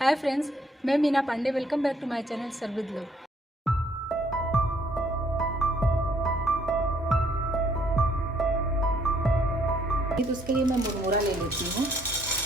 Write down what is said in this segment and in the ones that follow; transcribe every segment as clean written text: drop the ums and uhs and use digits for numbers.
हाय friends, मैं Meena Pandey. Welcome back to my channel serve with love. तो उसके लिए मैं मुरमुरा ले लेती हूँ।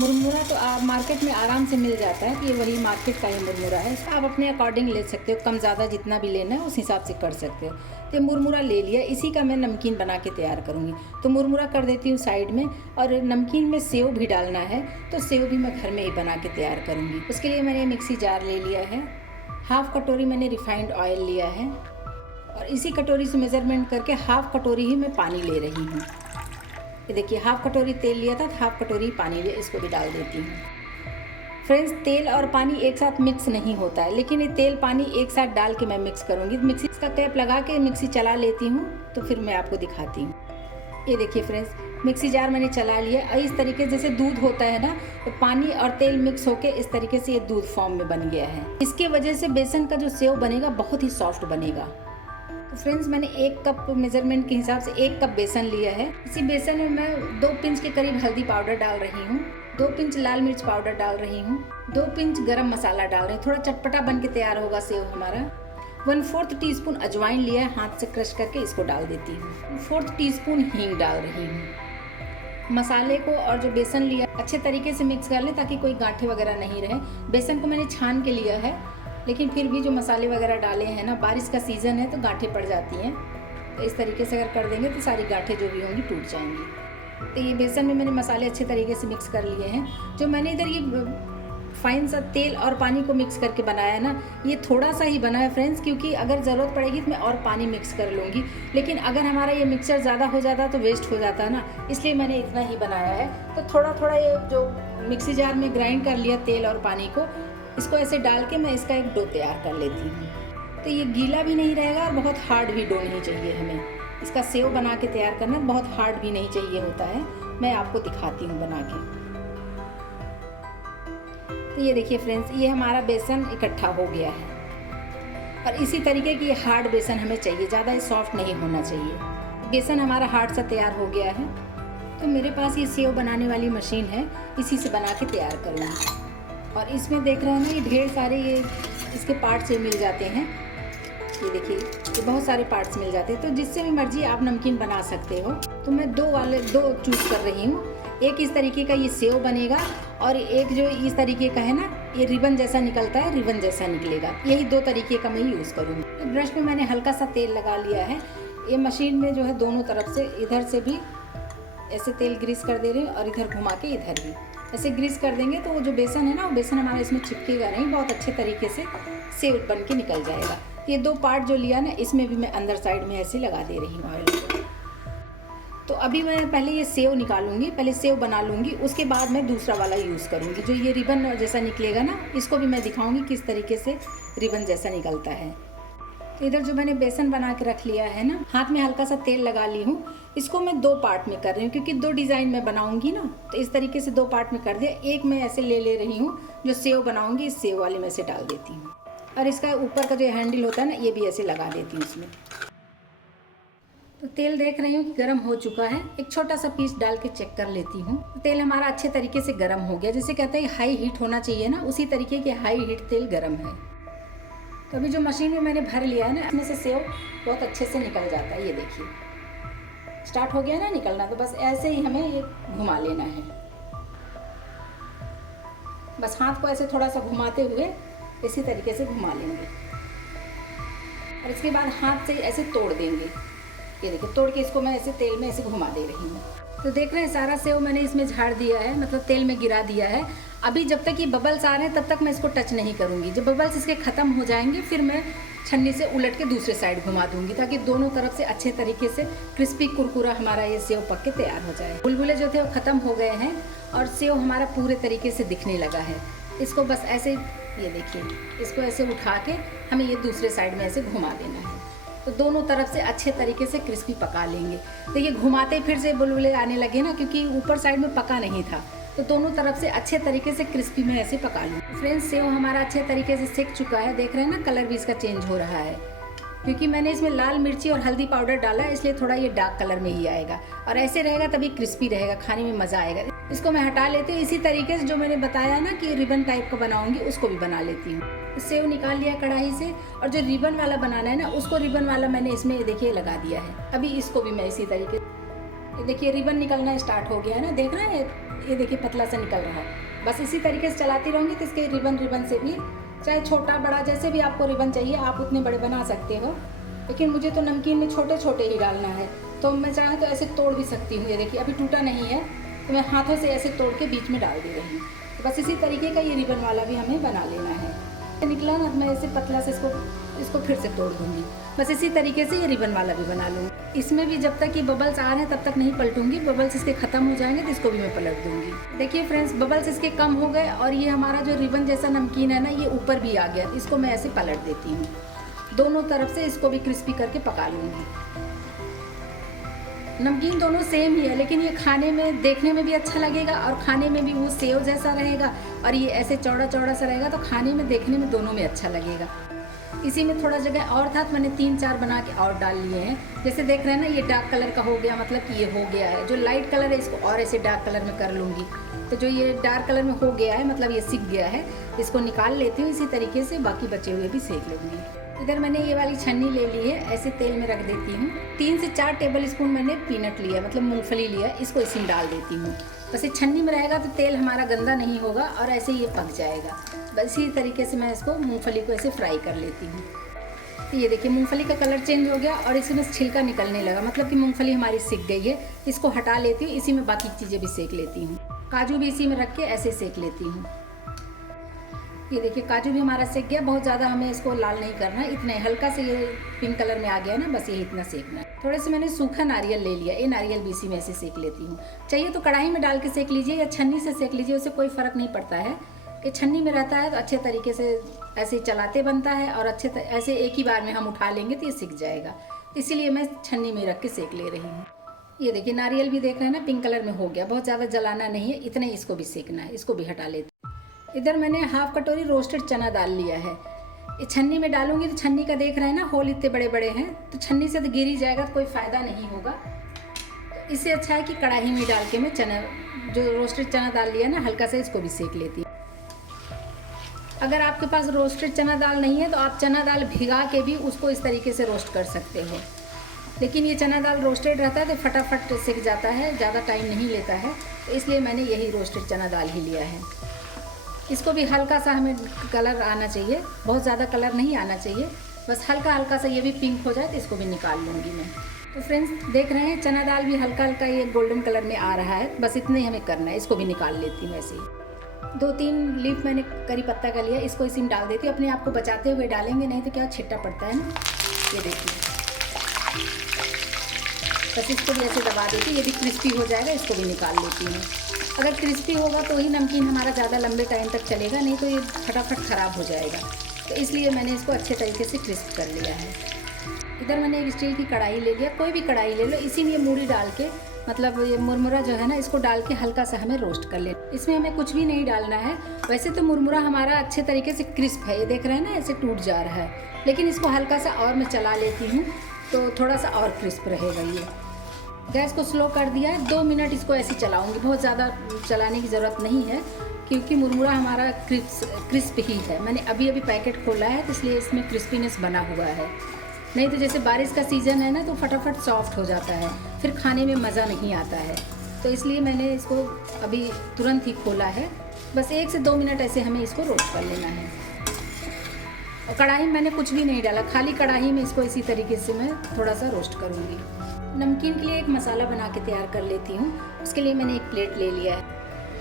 मुरमुरा तो आप मार्केट में आराम से मिल जाता है कि ये वही मार्केट का ही मुरमुरा है। इसका आप अपने अकॉर्डिंग ले सकते हो, कम ज़्यादा जितना भी लेना है उस हिसाब से कर सकते हो। तो मुरमुरा ले लिया, इसी का मैं नमकीन बना के तैयार करूँगी। तो मुरमुरा कर देती हूँ साइड में, और नमकीन में सेव भी डालना है तो सेव भी मैं घर में ही बना के तैयार करूँगी। उसके लिए मैंने मिक्सी जार ले लिया है, हाफ़ कटोरी मैंने रिफाइंड ऑयल लिया है, और इसी कटोरी से मेज़रमेंट करके हाफ़ कटोरी ही मैं पानी ले रही हूँ। ये देखिए, हाफ़ कटोरी तेल लिया था तो हाफ़ कटोरी पानी लिया, इसको भी डाल देती हूँ। फ्रेंड्स, तेल और पानी एक साथ मिक्स नहीं होता है, लेकिन ये तेल पानी एक साथ डाल के मैं मिक्स करूँगी। मिक्सी का कैप लगा के मिक्सी चला लेती हूँ, तो फिर मैं आपको दिखाती हूँ। ये देखिए फ्रेंड्स, मिक्सी जार मैंने चला लिया, और इस तरीके जैसे दूध होता है ना, तो पानी और तेल मिक्स होके इस तरीके से ये दूध फॉर्म में बन गया है। इसके वजह से बेसन का जो सेव बनेगा बहुत ही सॉफ्ट बनेगा। तो फ्रेंड्स, मैंने 1 कप मेज़रमेंट के हिसाब से 1 कप बेसन लिया है। इसी बेसन में मैं 2 पिंच के करीब हल्दी पाउडर डाल रही हूँ, 2 पिंच लाल मिर्च पाउडर डाल रही हूँ, 2 पिंच गरम मसाला डाल रही हूँ। थोड़ा चटपटा बन के तैयार होगा सेव हमारा। 1/4 टीस्पून अजवाइन लिया है, हाथ से क्रश करके इसको डाल देती हूँ। 1/4 टीस्पून हींग डाल रही हूँ। मसाले को और जो बेसन लिया अच्छे तरीके से मिक्स कर लें ताकि कोई गांठें वगैरह नहीं रहे। बेसन को मैंने छान के लिया है, लेकिन फिर भी जो मसाले वगैरह डाले हैं ना, बारिश का सीज़न है तो गांठें पड़ जाती हैं। तो इस तरीके से अगर कर देंगे तो सारी गांठें जो भी होंगी टूट जाएंगी। तो ये बेसन में मैंने मसाले अच्छे तरीके से मिक्स कर लिए हैं। जो मैंने इधर ये फाइन सा तेल और पानी को मिक्स करके बनाया है ना, ये थोड़ा सा ही बना है फ्रेंड्स, क्योंकि अगर ज़रूरत पड़ेगी तो मैं और पानी मिक्स कर लूँगी। लेकिन अगर हमारा ये मिक्सचर ज़्यादा हो जाता तो वेस्ट हो जाता है ना, इसलिए मैंने इतना ही बनाया है। तो थोड़ा थोड़ा ये जो मिक्सी जार में ग्राइंड कर लिया तेल और पानी को, इसको ऐसे डाल के मैं इसका एक डो तैयार कर लेती हूँ। तो ये गीला भी नहीं रहेगा और बहुत हार्ड भी डो नहीं चाहिए हमें। इसका सेव बना के तैयार करना बहुत हार्ड भी नहीं चाहिए होता है। मैं आपको दिखाती हूँ बना के। तो ये देखिए फ्रेंड्स, ये हमारा बेसन इकट्ठा हो गया है, और इसी तरीके की हार्ड बेसन हमें चाहिए, ज़्यादा सॉफ्ट नहीं होना चाहिए। बेसन हमारा हार्ड सा तैयार हो गया है। तो मेरे पास ये सेव बनाने वाली मशीन है, इसी से बना के तैयार करूँगी। और इसमें देख रहे हैं ना, ये ढेर सारे ये इसके पार्ट्स ये मिल जाते हैं। ये देखिए, ये बहुत सारे पार्ट्स मिल जाते हैं। तो जिससे भी मर्जी आप नमकीन बना सकते हो। तो मैं दो चूज़ कर रही हूँ। एक इस तरीके का ये सेव बनेगा, और एक जो इस तरीके का है ना, ये रिबन जैसा निकलता है, रिबन जैसा निकलेगा। यही 2 तरीके का मैं यूज़ करूँगी। तो ब्रश में मैंने हल्का सा तेल लगा लिया है। ये मशीन में जो है दोनों तरफ से, इधर से भी ऐसे तेल ग्रीस कर दे रहे हैं, और इधर घुमा के इधर भी ऐसे ग्रीस कर देंगे तो वो जो बेसन है ना, वो बेसन हमारा इसमें चिपकेगा नहीं, बहुत अच्छे तरीके से सेव बन के निकल जाएगा। ये 2 पार्ट जो लिया ना, इसमें भी मैं अंदर साइड में ऐसे लगा दे रही हूँ ऑयल को। तो अभी मैं पहले ये सेव निकालूंगी, पहले सेव बना लूँगी, उसके बाद मैं दूसरा वाला यूज़ करूँगी। जो ये रिबन जैसा निकलेगा ना, इसको भी मैं दिखाऊँगी किस तरीके से रिबन जैसा निकलता है। तो इधर जो मैंने बेसन बना के रख लिया है ना, हाथ में हल्का सा तेल लगा ली हूँ। इसको मैं 2 पार्ट में कर रही हूँ, क्योंकि 2 डिज़ाइन में बनाऊँगी ना, तो इस तरीके से 2 पार्ट में कर दिया। एक मैं ऐसे ले रही हूँ, जो सेव बनाऊँगी इस सेव वाले में से डाल देती हूँ, और इसका ऊपर का जो हैंडल होता है ना, ये भी ऐसे लगा देती हूँ इसमें। तो तेल देख रही हूँ कि गर्म हो चुका है। एक छोटा सा पीस डाल के चेक कर लेती हूँ। तेल हमारा अच्छे तरीके से गर्म हो गया, जैसे कहते हैं हाई हीट होना चाहिए ना, उसी तरीके के हाई हीट तेल गर्म है। तो अभी जो मशीन में मैंने भर लिया है ना, इसमें से सेव बहुत अच्छे से निकल जाता है। ये देखिए, स्टार्ट हो गया ना निकलना। तो बस ऐसे ही हमें ये घुमा लेना है। बस हाथ को ऐसे थोड़ा सा घुमाते हुए इसी तरीके से घुमा लेंगे, और इसके बाद हाथ से ऐसे तोड़ देंगे। ये देखिए, तोड़ के इसको मैं ऐसे तेल में ऐसे घुमा दे रही हूँ। तो देख रहे हैं, सारा सेव मैंने इसमें झाड़ दिया है, मतलब तेल में गिरा दिया है। अभी जब तक ये बबल्स आ रहे हैं तब तक मैं इसको टच नहीं करूँगी। जब बबल्स इसके ख़त्म हो जाएंगे, फिर मैं छन्नी से उलट के दूसरे साइड घुमा दूँगी, ताकि दोनों तरफ से अच्छे तरीके से क्रिस्पी कुरकुरा हमारा ये सेव पक के तैयार हो जाए। बुलबुले जो थे वो ख़त्म हो गए हैं, और सेव हमारा पूरे तरीके से दिखने लगा है। इसको बस ऐसे, ये देखिए, इसको ऐसे उठा के हमें ये दूसरे साइड में ऐसे घुमा देना है। तो दोनों तरफ से अच्छे तरीके से क्रिस्पी पका लेंगे। तो ये घुमाते फिर से बुलबुले आने लगे ना, क्योंकि ऊपर साइड में पका नहीं था। तो दोनों तरफ से अच्छे तरीके से क्रिस्पी में ऐसे पका लूँ। फ्रेंड्स, सेव हमारा अच्छे तरीके से सेक चुका है। देख रहे हैं ना, कलर भी इसका चेंज हो रहा है। क्योंकि मैंने इसमें लाल मिर्ची और हल्दी पाउडर डाला है, इसलिए थोड़ा ये डार्क कलर में ही आएगा और ऐसे रहेगा तभी क्रिस्पी रहेगा, खाने में मज़ा आएगा। इसको मैं हटा लेती हूँ। इसी तरीके से जो मैंने बताया ना कि रिबन टाइप का बनाऊंगी, उसको भी बना लेती हूँ। सेव निकाल लिया कढ़ाई से और जो रिबन वाला बनाना है ना, उसको रिबन वाला मैंने इसमें देखिए लगा दिया है। अभी इसको भी मैं इसी तरीके, ये देखिए रिबन निकलना स्टार्ट हो गया है ना, देख रहे हैं, ये देखिए पतला सा निकल रहा है। बस इसी तरीके से चलाती रहूँगी तो इसके रिबन से भी, चाहे छोटा बड़ा जैसे भी आपको रिबन चाहिए आप उतने बड़े बना सकते हो, लेकिन मुझे तो नमकीन में छोटे छोटे ही डालना है, तो मैं चाहे तो ऐसे तोड़ भी सकती हूँ। ये देखिए अभी टूटा नहीं है, तो मैं हाथों से ऐसे तोड़ के बीच में डाल दे रही हूँ। तो बस इसी तरीके का ये रिबन वाला भी हमें बना लेना है। निकला ना, मैं ऐसे पतला से इसको फिर से तोड़ दूँगी। बस इसी तरीके से ये रिबन वाला भी बना लूँगी। इसमें भी जब तक ये बबल्स आ रहे हैं तब तक नहीं पलटूंगी, बबल्स इसके ख़त्म हो जाएंगे तो इसको भी मैं पलट दूँगी। देखिए फ्रेंड्स, बबल्स इसके कम हो गए और ये हमारा जो रिबन जैसा नमकीन है ना, ये ऊपर भी आ गया। इसको मैं ऐसे पलट देती हूँ, दोनों तरफ से इसको भी क्रिस्पी करके पका लूँगी। नमकीन दोनों सेम ही है, लेकिन ये खाने में देखने में भी अच्छा लगेगा और खाने में भी वो सेव जैसा रहेगा और ये ऐसे चौड़ा चौड़ा सा रहेगा, तो खाने में देखने में दोनों में अच्छा लगेगा। इसी में थोड़ा जगह और था तो मैंने 3-4 बना के और डाल लिए हैं। जैसे देख रहे हैं ना, ये डार्क कलर का हो गया, मतलब कि ये हो गया है। जो लाइट कलर है इसको और ऐसे डार्क कलर में कर लूँगी। तो जो ये डार्क कलर में हो गया है, मतलब ये सिक गया है, इसको निकाल लेती हूँ। इसी तरीके से बाकी बचे हुए भी सेक लूँगी। इधर मैंने ये वाली छन्नी ले ली है, ऐसे तेल में रख देती हूँ। 3 से 4 टेबल स्पून मैंने पीनट लिया, मतलब मूंगफली लिया, इसको इसी में डाल देती हूँ। बस ये छन्नी में रहेगा तो तेल हमारा गंदा नहीं होगा और ऐसे ये पक जाएगा। बस इसी तरीके से मैं इसको मूंगफली को ऐसे फ्राई कर लेती हूँ। तो ये देखिए मूंगफली का कलर चेंज हो गया और इसमें छिलका निकलने लगा, मतलब कि मूंगफली हमारी सिक गई है। इसको हटा लेती हूँ, इसी में बाकी चीज़ें भी सेक लेती हूँ। काजू भी इसी में रख के ऐसे सेक लेती हूँ। ये देखिए काजू भी हमारा सेक गया। बहुत ज़्यादा हमें इसको लाल नहीं करना है, इतना हल्का से ये पिंक कलर में आ गया है ना, बस ये इतना सेकना है। थोड़े से मैंने सूखा नारियल ले लिया, ये नारियल भी इसी में ऐसे सेक लेती हूँ। चाहिए तो कढ़ाई में डाल के सेक लीजिए या छन्नी से सेक लीजिए, उससे कोई फ़र्क नहीं पड़ता है। ये छन्नी में रहता है तो अच्छे तरीके से ऐसे चलाते बनता है और ऐसे एक ही बार में हम उठा लेंगे तो ये सिक जाएगा, इसीलिए मैं छन्नी में रख के सेक ले रही हूँ। ये देखिए नारियल भी देख रहे हैं ना, पिंक कलर में हो गया। बहुत ज़्यादा जलाना नहीं है, इतना ही इसको भी सेकना है। इसको भी हटा लेते। इधर मैंने हाफ कटोरी रोस्टेड चना दाल लिया है। ये छन्नी में डालूंगी तो छन्नी का देख रहे हैं ना, होल इतने बड़े बड़े हैं, तो छन्नी से तो गिर ही जाएगा, तो कोई फ़ायदा नहीं होगा। तो इससे अच्छा है कि कढ़ाई में डाल के मैं जो रोस्टेड चना दाल लिया ना, हल्का सा इसको भी सेक लेती हूँ। अगर आपके पास रोस्टेड चना दाल नहीं है तो आप चना दाल भिगा के भी उसको इस तरीके से रोस्ट कर सकते हो, लेकिन ये चना दाल रोस्टेड रहता है तो फटाफट सिक जाता है, ज़्यादा टाइम नहीं लेता है, तो इसलिए मैंने यही रोस्टेड चना दाल ही लिया है। इसको भी हल्का सा हमें कलर आना चाहिए, बहुत ज़्यादा कलर नहीं आना चाहिए, बस हल्का हल्का सा ये भी पिंक हो जाए तो इसको भी निकाल लूँगी मैं। तो फ्रेंड्स देख रहे हैं चना दाल भी हल्का हल्का ये गोल्डन कलर में आ रहा है, बस इतने ही हमें करना है। इसको भी निकाल लेती हूँ ऐसे ही। 2-3 लीफ मैंने करी पत्ता का लिया, इसको इसी में डाल देती हूँ। अपने आप को बचाते हुए डालेंगे, नहीं तो क्या छिट्टा पड़ता है ना। ये देखिए बस इसको भी ऐसे दबा देती हूँ, ये भी क्रिस्पी हो जाएगा। इसको भी निकाल लेती हूँ। अगर क्रिस्पी होगा तो ही नमकीन हमारा ज़्यादा लंबे टाइम तक चलेगा, नहीं तो ये फटाफट ख़राब हो जाएगा। तो इसलिए मैंने इसको अच्छे तरीके से क्रिस्प कर लिया है। इधर मैंने एक स्टील की कढ़ाई ले लिया, कोई भी कढ़ाई ले लो। इसी में मूढ़ी डाल के, मतलब ये मुरमुरा जो है ना, इसको डाल के हल्का सा हमें रोस्ट कर लेना। इसमें हमें कुछ भी नहीं डालना है। वैसे तो मुरमुरा हमारा अच्छे तरीके से क्रिस्प है, ये देख रहे हैं ना, ऐसे टूट जा रहा है, लेकिन इसको हल्का सा और मैं चला लेती हूँ तो थोड़ा सा और क्रिस्प रहेगा। ये गैस को स्लो कर दिया है, 2 मिनट इसको ऐसे चलाऊँगी। बहुत ज़्यादा चलाने की ज़रूरत नहीं है, क्योंकि मुरमुरा हमारा क्रिस्प ही है। मैंने अभी पैकेट खोला है तो इसलिए इसमें क्रिस्पीनेस बना हुआ है। नहीं तो जैसे बारिश का सीज़न है ना, तो फटाफट सॉफ्ट हो जाता है, फिर खाने में मज़ा नहीं आता है। तो इसलिए मैंने इसको अभी तुरंत ही खोला है। बस 1 से 2 मिनट ऐसे हमें इसको रोस्ट कर लेना है। और कढ़ाई में मैंने कुछ भी नहीं डाला, खाली कढ़ाई में इसको इसी तरीके से मैं थोड़ा सा रोस्ट करूँगी। नमकीन के लिए एक मसाला बना के तैयार कर लेती हूँ। उसके लिए मैंने एक प्लेट ले लिया है।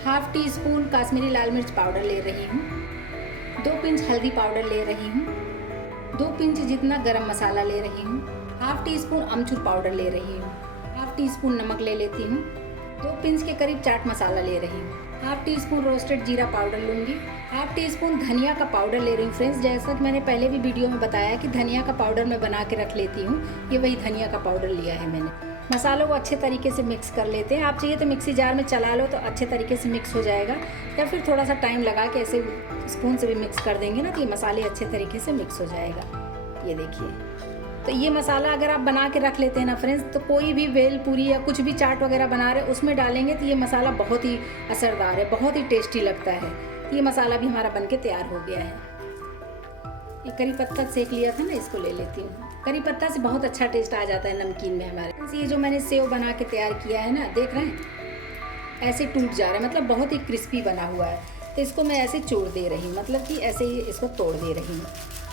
1/2 टीस्पून काश्मीरी लाल मिर्च पाउडर ले रही हूँ, 2 पिंच हल्दी पाउडर ले रही हूँ, 2 पिंच जितना गरम मसाला ले रही हूँ, 1/2 टीस्पून अमचूर पाउडर ले रही हूँ, 1/2 टीस्पून नमक ले लेती हूँ, 2 पिंच के करीब चाट मसाला ले रही हूँ, 1/2 टीस्पून रोस्टेड जीरा पाउडर लूँगी, 1/2 टीस्पून धनिया का पाउडर ले रही हूँ। फ्रेंड्स, जैसा कि मैंने पहले भी वीडियो में बताया कि धनिया का पाउडर मैं बना के रख लेती हूँ, ये वही धनिया का पाउडर लिया है मैंने। मसालों को अच्छे तरीके से मिक्स कर लेते हैं। आप चाहिए तो मिक्सी जार में चला लो तो अच्छे तरीके से मिक्स हो जाएगा, या फिर थोड़ा सा टाइम लगा के ऐसे स्पून से भी मिक्स कर देंगे ना, तो ये मसाले अच्छे तरीके से मिक्स हो जाएगा। ये देखिए तो ये मसाला अगर आप बना के रख लेते हैं ना फ्रेंड्स, तो कोई भी भेल पूरी या कुछ भी चाट वगैरह बना रहे उसमें डालेंगे तो ये मसाला बहुत ही असरदार है, बहुत ही टेस्टी लगता है। ये मसाला भी हमारा बनके तैयार हो गया है। ये करी पत्ता सेक लिया था ना, इसको ले लेती हूँ। करी पत्ता से बहुत अच्छा टेस्ट आ जाता है नमकीन में हमारे। ये जो मैंने सेव बना के तैयार किया है ना, देख रहे हैं ऐसे टूट जा रहा है, मतलब बहुत ही क्रिस्पी बना हुआ है। तो इसको मैं ऐसे चूर दे रही हूँ, मतलब कि ऐसे ही इसको तोड़ दे रही हूँ।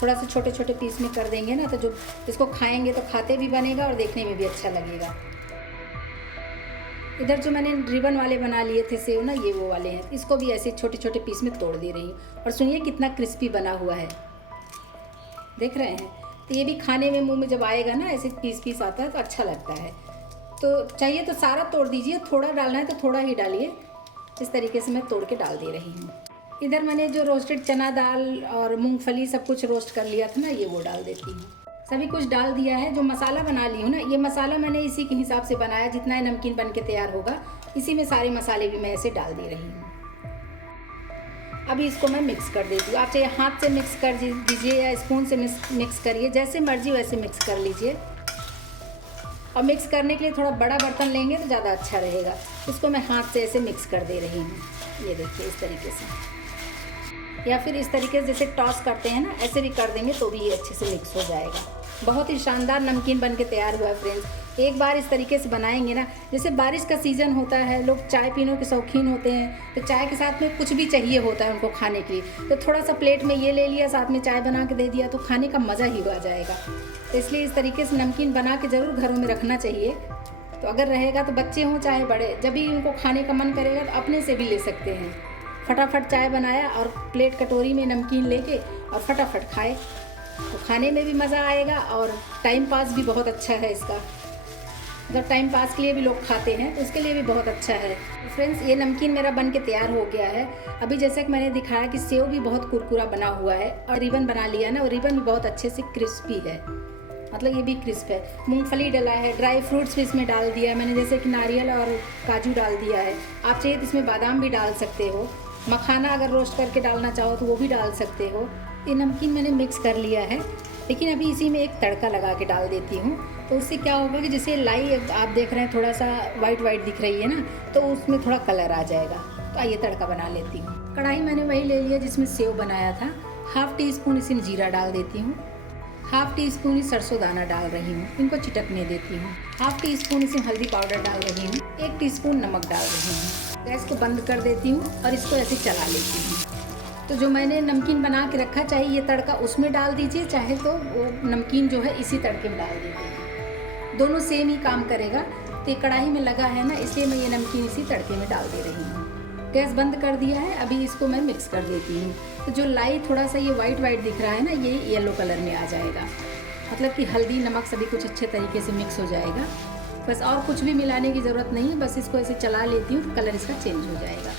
थोड़ा सा छोटे छोटे पीस में कर देंगे ना, तो जो इसको खाएंगे तो खाते भी बनेगा और देखने में भी अच्छा लगेगा। इधर जो मैंने रिबन वाले बना लिए थे सेव ना, ये वो वाले हैं। इसको भी ऐसे छोटे छोटे पीस में तोड़ दे रही हूँ। और सुनिए कितना क्रिस्पी बना हुआ है, देख रहे हैं। तो ये भी खाने में मुंह में जब आएगा ना, ऐसे पीस पीस आता है तो अच्छा लगता है। तो चाहिए तो सारा तोड़ दीजिए, थोड़ा डालना है तो थोड़ा ही डालिए। इस तरीके से मैं तोड़ के डाल दे रही हूँ। इधर मैंने जो रोस्टेड चना दाल और मूंगफली सब कुछ रोस्ट कर लिया था ना, ये वो डाल देती हूँ। सभी कुछ डाल दिया है। जो मसाला बना ली हूँ ना, ये मसाला मैंने इसी के हिसाब से बनाया, जितना ही नमकीन बन के तैयार होगा इसी में सारे मसाले भी मैं ऐसे डाल दे रही हूँ। अभी इसको मैं मिक्स कर देती हूँ। आप चाहे हाथ से मिक्स कर दीजिए या स्पून से मिक्स करिए, जैसे मर्जी वैसे मिक्स कर लीजिए। और मिक्स करने के लिए थोड़ा बड़ा बर्तन लेंगे तो ज़्यादा अच्छा रहेगा। इसको मैं हाथ से ऐसे मिक्स कर दे रही हूँ, ये देखिए इस तरीके से। या फिर इस तरीके से जैसे टॉस करते हैं ना, ऐसे भी कर देंगे तो भी ये अच्छे से मिक्स हो जाएगा। बहुत ही शानदार नमकीन बन के तैयार हुआ है फ्रेंड्स। एक बार इस तरीके से बनाएंगे ना, जैसे बारिश का सीज़न होता है, लोग चाय पीने के शौकीन होते हैं, तो चाय के साथ में कुछ भी चाहिए होता है उनको खाने के लिए, तो थोड़ा सा प्लेट में ये ले लिया, साथ में चाय बना के दे दिया, तो खाने का मज़ा ही आ जाएगा। तो इसलिए इस तरीके से नमकीन बना के ज़रूर घरों में रखना चाहिए। तो अगर रहेगा तो बच्चे हों चाहे बड़े, जब भी उनको खाने का मन करेगा तो अपने से भी ले सकते हैं। फटाफट चाय बनाया और प्लेट कटोरी में नमकीन लेके और फटाफट खाए, तो खाने में भी मज़ा आएगा और टाइम पास भी बहुत अच्छा है इसका। जब टाइम पास के लिए भी लोग खाते हैं तो उसके लिए भी बहुत अच्छा है। तो फ्रेंड्स, ये नमकीन मेरा बन के तैयार हो गया है। अभी जैसे कि मैंने दिखाया कि सेव भी बहुत कुरकुरा बना हुआ है और रिबन बना लिया ना, और रिबन भी बहुत अच्छे से क्रिस्पी है, मतलब ये भी क्रिस्प है। मूंगफली डला है, ड्राई फ्रूट्स भी इसमें डाल दिया है मैंने, जैसे कि नारियल और काजू डाल दिया है। आप चाहिए तो इसमें बादाम भी डाल सकते हो, मखाना अगर रोस्ट करके डालना चाहो तो वो भी डाल सकते हो। ये नमकीन मैंने मिक्स कर लिया है, लेकिन अभी इसी में एक तड़का लगा के डाल देती हूँ। तो उससे क्या होगा कि जैसे लाई आप देख रहे हैं थोड़ा सा वाइट वाइट दिख रही है ना, तो उसमें थोड़ा कलर आ जाएगा। तो आइए तड़का बना लेती हूँ। कढ़ाई मैंने वही ले लिया जिसमें सेव बनाया था। हाफ़ टी स्पून इसमें जीरा डाल देती हूँ, हाफ़ टी स्पून ही सरसों दाना डाल रही हूँ, इनको चिटकने देती हूँ। हाफ़ टी स्पून इसमें हल्दी पाउडर डाल रही हूँ, 1 टीस्पून नमक डाल रही हूँ। गैस को बंद कर देती हूँ और इसको ऐसे चला लेती हूँ। तो जो मैंने नमकीन बना के रखा, चाहे ये तड़का उसमें डाल दीजिए, चाहे तो वो नमकीन जो है इसी तड़के में डाल दीजिए, दोनों सेम ही काम करेगा। तो ये कढ़ाई में लगा है ना, इसलिए मैं ये नमकीन इसी तड़के में डाल दे रही हूँ। गैस बंद कर दिया है। अभी इसको मैं मिक्स कर देती हूँ। तो जो लाई थोड़ा सा ये वाइट वाइट दिख रहा है ना, ये येलो कलर में आ जाएगा, मतलब कि हल्दी नमक सभी कुछ अच्छे तरीके से मिक्स हो जाएगा। बस और कुछ भी मिलाने की ज़रूरत नहीं है, बस इसको ऐसे चला लेती हूँ तो कलर इसका चेंज हो जाएगा।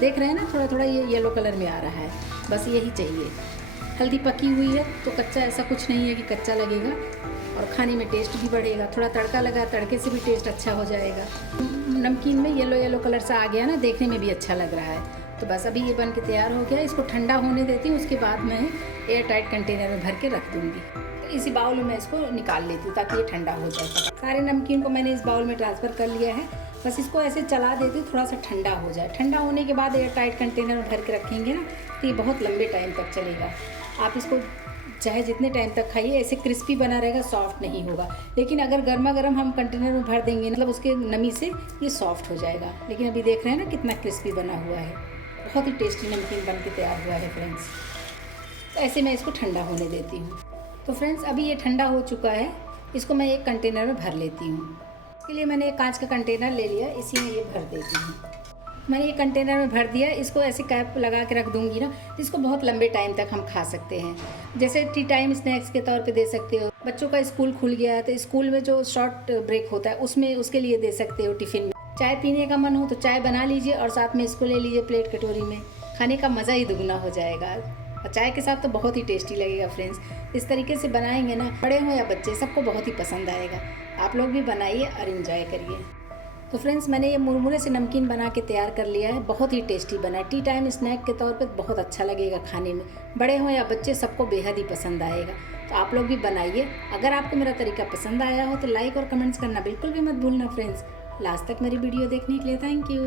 देख रहे हैं ना, थोड़ा थोड़ा ये येलो कलर में आ रहा है, बस यही चाहिए। हल्दी पकी हुई है तो कच्चा ऐसा कुछ नहीं है कि कच्चा लगेगा, और खाने में टेस्ट भी बढ़ेगा। थोड़ा तड़का लगा, तड़के से भी टेस्ट अच्छा हो जाएगा। नमकीन में येलो येलो कलर सा आ गया ना, देखने में भी अच्छा लग रहा है। तो बस अभी ये बन के तैयार हो गया। इसको ठंडा होने देती हूँ, उसके बाद मैं एयर टाइट कंटेनर में भर के रख दूँगी। तो इसी बाउल में इसको निकाल लेती हूँ ताकि ये ठंडा हो जाए। सारे नमकीन को मैंने इस बाउल में ट्रांसफ़र कर लिया है। बस इसको ऐसे चला देती हूँ, थोड़ा सा ठंडा हो जाए। ठंडा होने के बाद एयर टाइट कंटेनर में भर के रखेंगे ना, तो ये बहुत लंबे टाइम तक चलेगा। आप इसको चाहे जितने टाइम तक खाइए, ऐसे क्रिस्पी बना रहेगा, सॉफ्ट नहीं होगा। लेकिन अगर गर्मा गर्म हम कंटेनर में भर देंगे, मतलब उसके नमी से ये सॉफ्ट हो जाएगा। लेकिन अभी देख रहे हैं ना कितना क्रिस्पी बना हुआ है, बहुत ही टेस्टी नमकीन बन के तैयार हुआ है फ्रेंड्स। तो ऐसे मैं इसको ठंडा होने देती हूँ। तो फ्रेंड्स, अभी ये ठंडा हो चुका है। इसको मैं एक कंटेनर में भर लेती हूँ। इसके लिए मैंने एक कांच का कंटेनर ले लिया, इसी में ये भर देती हूँ। मैंने ये कंटेनर में भर दिया। इसको ऐसे कैप लगा के रख दूँगी ना, इसको बहुत लंबे टाइम तक हम खा सकते हैं। जैसे टी टाइम स्नैक्स के तौर पे दे सकते हो। बच्चों का स्कूल खुल गया है तो स्कूल में जो शॉर्ट ब्रेक होता है उसमें उसके लिए दे सकते हो टिफ़िन में। चाय पीने का मन हो तो चाय बना लीजिए और साथ में इसको ले लीजिए प्लेट कटोरी में। खाने का मज़ा ही दुगना हो जाएगा, और चाय के साथ तो बहुत ही टेस्टी लगेगा फ्रेंड्स। इस तरीके से बनाएंगे ना, बड़े हों या बच्चे, सबको बहुत ही पसंद आएगा। आप लोग भी बनाइए और इन्जॉय करिए। तो फ्रेंड्स, मैंने ये मुरमुरे से नमकीन बना के तैयार कर लिया है। बहुत ही टेस्टी बना है। टी टाइम स्नैक के तौर पे बहुत अच्छा लगेगा खाने में। बड़े हों या बच्चे, सबको बेहद ही पसंद आएगा। तो आप लोग भी बनाइए। अगर आपको मेरा तरीका पसंद आया हो तो लाइक और कमेंट्स करना बिल्कुल भी मत भूलना फ्रेंड्स। लास्ट तक मेरी वीडियो देखने के लिए थैंक यू।